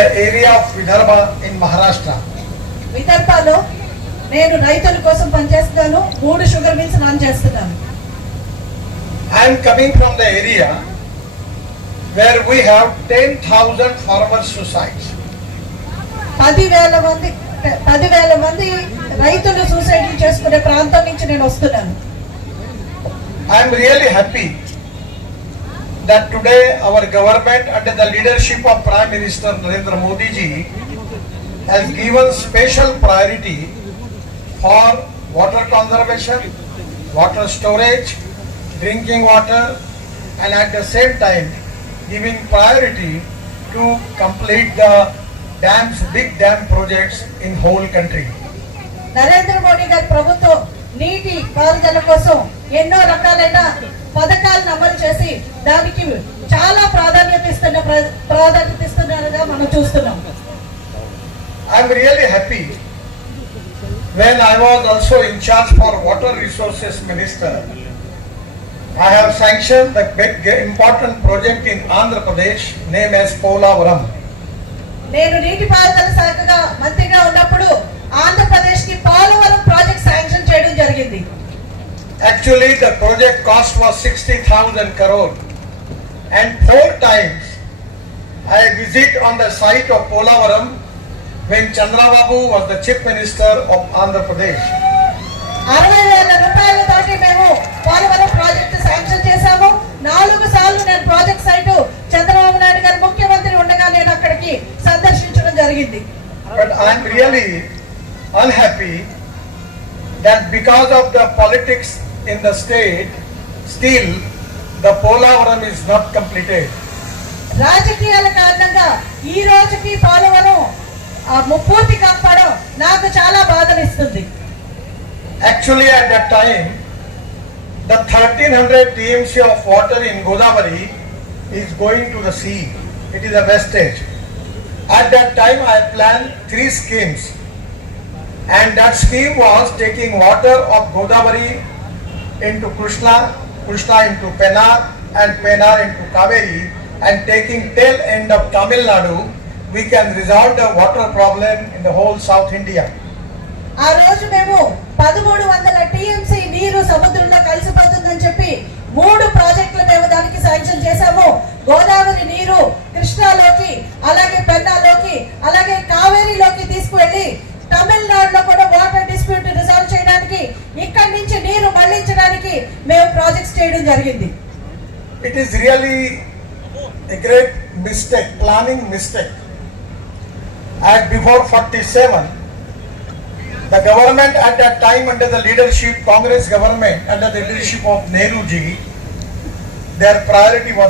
the area of Vidarbha in Maharashtra. విదర్భలో నేను రైతుల కోసం పనిచేస్తున్నాను. 3 షుగర్ మిల్స్ రన్ చేస్తున్నాను. I am coming from the area where we have 10,000 farmer suicides. 10,000 మంది రైతులు సూసైడ్ చేసుకునే ప్రాంతం నుంచి నేను వస్తున్నాను. I am really happy that today our government under the leadership of Prime Minister Narendra Modi ji has given special priority for water conservation, water storage, drinking water, and at the same time giving priority to complete the dams, big dam projects in whole country. Narendra Modi గారి ప్రభుత్వం నీటి పారుదల కోసం ఎన్నో రకాలైన పథకాలను అమలు చేసి దానికి చాలా ప్రాధాన్యత ఇస్తున్నారుగా మనం చూస్తున్నాం. I am really happy when I was also in charge for water resources minister. I have sanctioned the big important project in Andhra Pradesh named as Polavaram. నేను నీటిపారుదల శాఖగా మంత్రిగా ఉన్నప్పుడు ఆంధ్రప్రదేశ్ కి పోలవరం ప్రాజెక్ట్ శాంక్షన్ చేయడం జరిగింది. Actually the project cost was 60,000 crore and 4 times I visit on the site of Polavaram when Chandrababu was the chief minister of Andhra Pradesh. 60,000 రూపాయలతోటి మేము పోలవరం ప్రాజెక్ట్ శాంక్షన్ చేశాము. 4 సార్లు నేను ప్రాజెక్ట్ సైట్ చంద్రబాబు నాయుడు గారు ముఖ్యమంత్రి ఉండగా నేను అక్కడికి సందర్శించడం జరిగింది. But I am really unhappy that because of the politics in the state, still the Polavaram is not completed. రాజకీయాల కారణంగా ఈ రోజుకి పోలవరం పూర్తి కాకపోవడం నాకు చాలా బాధనిస్తుంది. Actually at that time the 1300 TMC of water in Godavari is going to the sea. It is a wastage. At that time I planned 3 schemes and that scheme was taking water of Godavari into Krishna into Pennar and Pennar into Kaveri and taking tail end of Tamil Nadu, we can resolve the water problem in the whole South India. ఆ రోజు మేము 1300 TMC నీరు సముద్రంలో కలిసిపోతుందని చెప్పి 3 ప్రాజెక్టులు మేము దానికి sanction చేశాము. గోదావరి నీరు కృష్ణాలోకి, అలాగే పెన్నాలోకి, అలాగే కావేరీలోకి తీసుకువెళ్ళి తమిళనాడులో కూడా వాటర్ డిస్ప్యూట్ రిజాల్వ్ చేయడానికి, ఇక్కడి నుంచి నీరు మళ్లించడానికి మేము ప్రాజెక్ట్స్ చేయడం జరిగింది. It is really a great mistake, planning mistake. As before 47, the government at that time under the leadership, Congress government under the leadership of Nehru ji, their priority was